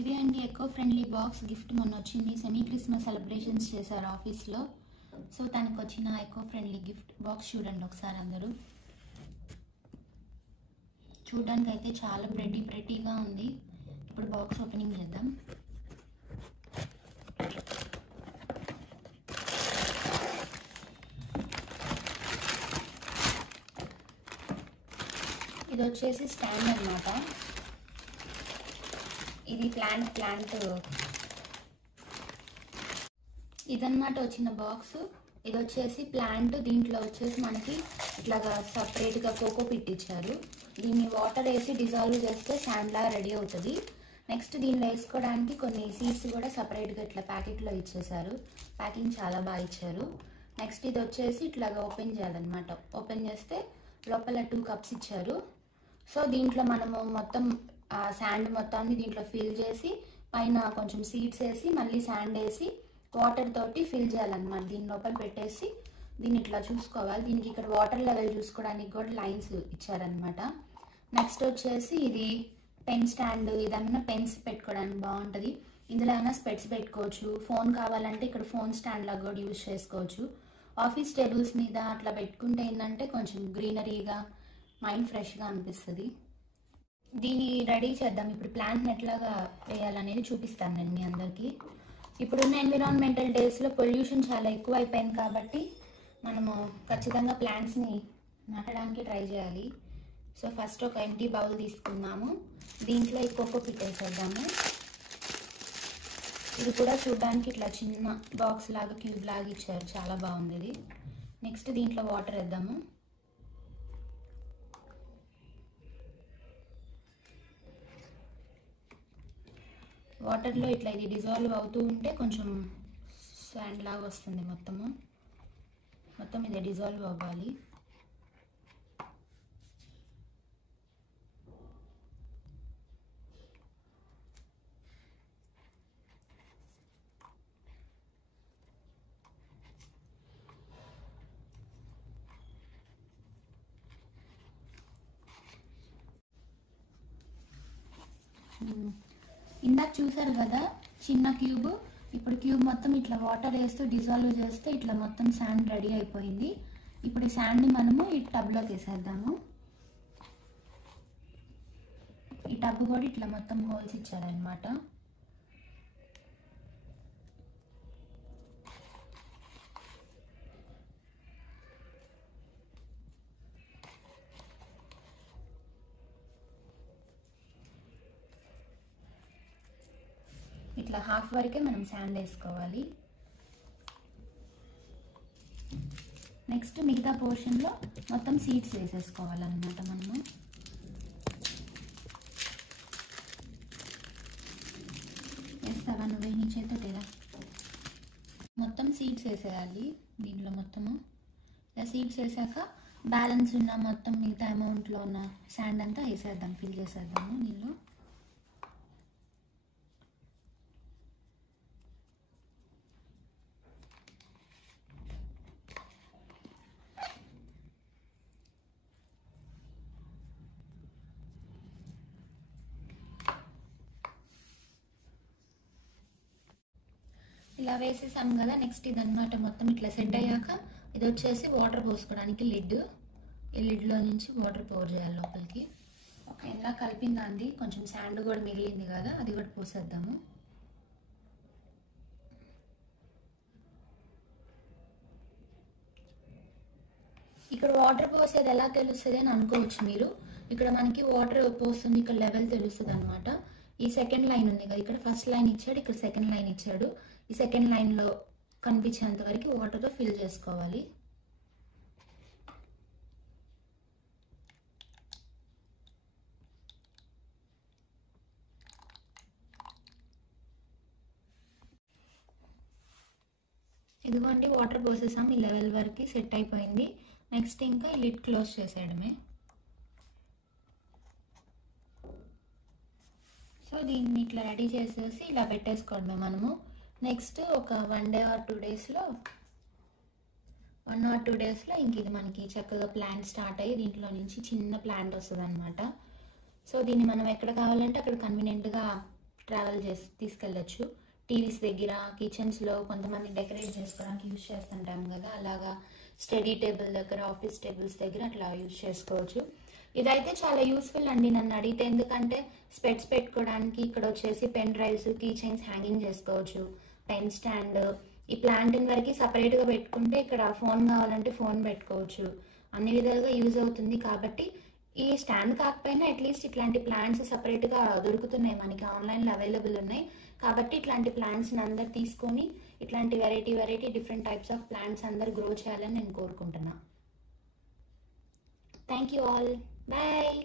ఇవి అండి eco friendly box gift మొన్న వచ్చింది. సెమీ క్రిస్మస్ సెలబ్రేషన్స్ చేశారు ఆఫీస్లో. సో తనకు వచ్చిన ఎకో ఫ్రెండ్లీ గిఫ్ట్ బాక్స్ చూడండి ఒకసారి అందరూ. చూడడానికి అయితే చాలా ప్రెటీగా ఉంది. ఇప్పుడు బాక్స్ ఓపెనింగ్ చేద్దాం. ఇది వచ్చేసి స్టాండ్ అన్నమాట. ఇది ప్లాంట్ ఇదన్నమాట వచ్చిన బాక్స్. ఇది వచ్చేసి ప్లాంట్. దీంట్లో వచ్చేసి మనకి ఇట్లాగా సపరేట్గా కోకో పిట్ ఇచ్చారు. దీన్ని వాటర్ వేసి డిజాల్వ్ చేస్తే శాండ్ లాగా రెడీ అవుతుంది. నెక్స్ట్ దీనిలో వేసుకోవడానికి కొన్ని సీడ్స్ కూడా సపరేట్గా ఇట్లా ప్యాకెట్లో ఇచ్చేసారు. ప్యాకింగ్ చాలా బాగా ఇచ్చారు. నెక్స్ట్ ఇది వచ్చేసి ఇట్లాగా ఓపెన్ చేయాలన్నమాట. ఓపెన్ చేస్తే లోపల 2 కప్స్ ఇచ్చారు. సో దీంట్లో మనము మొత్తం శాండ్ మొత్తాన్ని దీంట్లో ఫిల్ చేసి పైన కొంచెం సీడ్స్ వేసి మళ్ళీ శాండ్ వేసి వాటర్ తోటి ఫిల్ చేయాలన్నమాట. దీని లోపల పెట్టేసి దీన్ని ఇట్లా చూసుకోవాలి. దీనికి ఇక్కడ వాటర్ లెవెల్ చూసుకోవడానికి కూడా లైన్స్ ఇచ్చారనమాట. నెక్స్ట్ వచ్చేసి ఇది పెన్ స్టాండ్. ఇదేమన్నా పెన్స్ పెట్టుకోవడానికి బాగుంటుంది. ఇందులో ఏమైనా స్పెట్స్ పెట్టుకోవచ్చు. ఫోన్ కావాలంటే ఇక్కడ ఫోన్ స్టాండ్ లాగా కూడా యూజ్ చేసుకోవచ్చు. ఆఫీస్ టేబుల్స్ మీద అట్లా పెట్టుకుంటే ఏంటంటే కొంచెం గ్రీనరీగా మైండ్ ఫ్రెష్గా అనిపిస్తుంది. దీన్ని రెడీ చేద్దాం. ఇప్పుడు ప్లాంట్ని ఎట్లాగా వేయాలనేది చూపిస్తాను నేను మీ అందరికీ. ఇప్పుడున్న ఎన్విరాన్మెంటల్ డేస్లో పొల్యూషన్ చాలా ఎక్కువ అయిపోయింది కాబట్టి మనము ఖచ్చితంగా ప్లాంట్స్ని నాటడానికి ట్రై చేయాలి. సో ఫస్ట్ ఒక ఎంటీ బౌల్ తీసుకున్నాము. దీంట్లో ఈ కోకో పిట్ వేసేద్దాము. ఇది కూడా చూడడానికి ఇట్లా చిన్న బాక్స్ లాగా క్యూబ్ లాగా ఇచ్చారు. చాలా బాగుంది ఇది. నెక్స్ట్ దీంట్లో వాటర్ వేద్దాము. వాటర్లో ఇట్లా ఇది డిజాల్వ్ అవుతూ ఉంటే కొంచెం శాండ్ లాగా వస్తుంది. మొత్తం ఇది డిజాల్వ్ అవ్వాలి. ఇందాక చూసారు కదా చిన్న క్యూబ్. ఇప్పుడు క్యూబ్ మొత్తం ఇట్లా వాటర్ వేస్తూ డిజాల్వ్ చేస్తే ఇట్లా మొత్తం శాండ్ రెడీ అయిపోయింది. ఇప్పుడు ఈ శాండ్ని మనము ఈ టబ్లోకి వేసేద్దాము. ఈ టబ్ కూడా ఇట్లా మొత్తం హోల్స్ ఇచ్చారనమాట. ఇట్లా హాఫ్ వరకే మనం శాండ్ వేసుకోవాలి. నెక్స్ట్ మిగతా పోర్షన్లో మొత్తం సీడ్స్ వేసేసుకోవాలన్నమాట. మనము వేస్తావా నువ్వే నీ చేతితో లేదా? మొత్తం సీడ్స్ వేసేయాలి దీంట్లో మొత్తము. ఇలా సీడ్స్ వేసాక బ్యాలెన్స్ ఉన్న మొత్తం మిగతా అమౌంట్లో ఉన్న శాండ్ అంతా వేసేద్దాం, ఫిల్ చేసేద్దాము దీనిలో. ఇలా వేసేసాం కదా. నెక్స్ట్ ఇదన్నమాట మొత్తం ఇట్లా సెట్ అయ్యాక ఇది వచ్చేసి వాటర్ పోసుకోవడానికి లిడ్. ఈ లిడ్లో నుంచి వాటర్ పోర్ చేయాలి లోపలికి. ఓకే, ఇలా కలిపిందా అండి. కొంచెం శాండ్ కూడా మిగిలింది కదా, అది కూడా పోసేద్దాము. ఇక్కడ వాటర్ పోసేది ఎలా తెలుస్తుంది అని అనుకోవచ్చు మీరు. ఇక్కడ మనకి వాటర్ పోస్తుంది, ఇక్కడ లెవెల్ తెలుస్తుంది అనమాట. ఈ సెకండ్ లైన్ ఉంది కదా, ఇక్కడ ఫస్ట్ లైన్ ఇచ్చాడు, ఇక్కడ సెకండ్ లైన్ ఇచ్చాడు. ఈ సెకండ్ లైన్లో కనిపించేంత వరకు వాటర్తో ఫిల్ చేసుకోవాలి. ఇదిగోండి వాటర్ పోసేసాం. ఈ లెవెల్ వరకు సెట్ అయిపోయింది. నెక్స్ట్ ఇంకా ఈ లిడ్ క్లోజ్ చేసేయడమే. సో దీన్ని ఇట్లా రెడీ చేసేసి ఇలా పెట్టేసుకోవడమే మనము. నెక్స్ట్ ఒక 1 డే ఆర్ 2 డేస్లో 1 or 2 డేస్లో ఇంక ఇది మనకి చక్కగా ప్లాంట్ స్టార్ట్ అయ్యి దీంట్లో నుంచి చిన్న ప్లాంట్ వస్తుంది అనమాట. సో దీన్ని మనం ఎక్కడ కావాలంటే అక్కడ కన్వీనియంట్గా ట్రావెల్ చేసి తీసుకెళ్ళచ్చు. టీవీస్ దగ్గర, కిచెన్స్లో కొంతమంది డెకరేట్ చేసుకోవడానికి యూజ్ చేస్తుంటాం కదా, అలాగా స్టడీ టేబుల్ దగ్గర, ఆఫీస్ టేబుల్స్ దగ్గర అట్లా యూజ్ చేసుకోవచ్చు. ఇదైతే చాలా యూస్ఫుల్ అండి నన్ను అడిగితే, ఎందుకంటే స్పెట్స్ పెట్టుకోవడానికి ఇక్కడ వచ్చేసి pen drives, key chains hanging చేసుకోవచ్చు, పెన్ స్టాండ్, ఈ ప్లాంట్ వరకు సపరేట్గా పెట్టుకుంటే ఇక్కడ ఫోన్ కావాలంటే ఫోన్ పెట్టుకోవచ్చు, అన్ని విధాలుగా యూజ్ అవుతుంది. కాబట్టి ఈ స్టాండ్ కాకపోయినా అట్లీస్ట్ ఇట్లాంటి ప్లాంట్స్ సపరేట్గా దొరుకుతున్నాయి మనకి, ఆన్లైన్లో అవైలబుల్ ఉన్నాయి. కాబట్టి ఇట్లాంటి ప్లాంట్స్ని అందరు తీసుకొని ఇట్లాంటి variety different types of plants అందరు గ్రో చేయాలని నేను కోరుకుంటున్నా. Thank you all, bye.